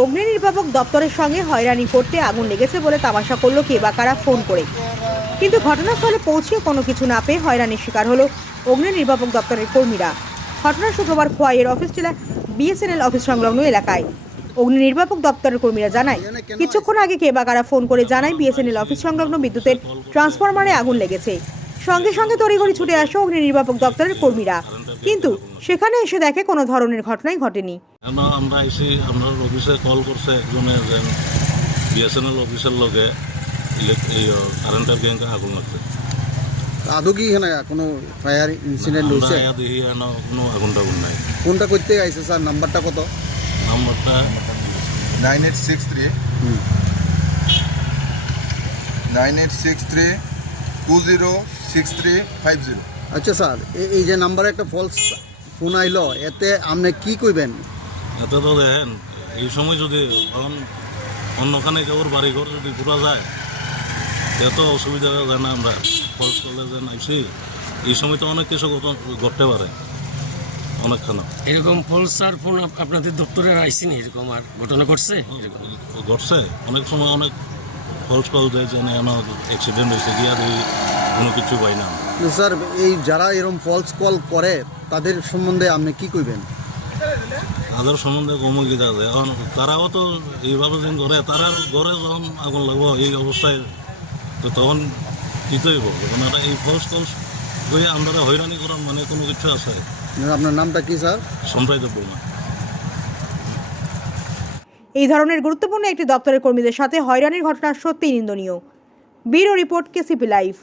অগ্নি নির্বাপক দপ্তরের সঙ্গে হয়রানি করতে আগুন লেগেছে বলে তামাশা করল কে বা কারা ফোন করে। কিন্তু ঘটনাস্থলে পৌঁছে কোনো কিছু না পেয়ে হয়রানির শিকার হলো অগ্নি নির্বাপক দপ্তরের কর্মীরা। ঘটনা শুক্রবার খোয়াইয়ের অফিস ছিল বিএসএনএল অফিস সংলগ্ন এলাকায়। অগ্নি নির্বাপক দপ্তরের কর্মীরা জানায়, কিছুক্ষণ আগে কে বা কারা ফোন করে জানায় বিএসএনএল অফিস সংলগ্ন বিদ্যুতের ট্রান্সফরমারে আগুন লেগেছে। সঙ্গে সঙ্গে তড়িঘড়ি ছুটে আসে অগ্নি নির্বাপক দপ্তরের কর্মীরা। কিন্তু সেখানে এসে দেখে কোনো ধরনের ঘটনাই ঘটেনি। আমরা এসে আপনার অফিসে কল করছে একজনে বিএসএনএল অফিসের লগে এই কারেন্টের গ্যাংকে আগুন লাগছে। আদৌ কি এখানে কোনো ফায়ার ইনসিডেন্ট আমরা হয়েছে দেখি এন কোনো আগুন টাগুন নাই। কোনটা করতে আইছে স্যার? নাম্বারটা কত? নাম্বারটা nine eight six three. Nine eight six three two zero six three five zero আচ্ছা স্যার এই যে নাম্বারে একটা ফলস ফোন আইলো এতে আপনি কি কইবেন? এতে তো দেখেন এই সময় যদি কারণ অন্যখানে কেউর বাড়ি ঘর যদি ঘুরা যায় এত অসুবিধা যায় না আমরা। ফলস করলে যে নাইছি এই সময় তো অনেক কিছু ঘটন- ঘটতে পারে অনেকখানা। এরকম ফলসার ফোন আপ- আপনাদের দপ্তরের আইসিনি এরকম আর ঘটনা ঘটছে? ঘটছে অনেক সময় অনেক ফলস কল দেয় যে না অ্যাক্সিডেন্ট হয়েছে গিয়া দিই কোনো কিছু পাই না। স্যার এই যারা এরকম ফলস কল করে তাদের সম্বন্ধে আপনি কি কইবেন? তাদের সম্বন্ধে কমে গিয়ে আছে এখন তারাও তো এইভাবে যেন করে তারা ঘরে যখন আগুন লাগবো এই অবস্থায় তো তখন হইব এটা এই ফলস কল করে আমরা হয়রানি করার মানে কোনো কিছু আছে? আপনার নামটা কি স্যার? সম্প্রায় দেবো না এই ধরনের গুরুত্বপূর্ণ একটি দপ্তরের কর্মীদের সাথে হয়রানির ঘটনা সত্যিই নিন্দনীয়। Bureau report KCP live.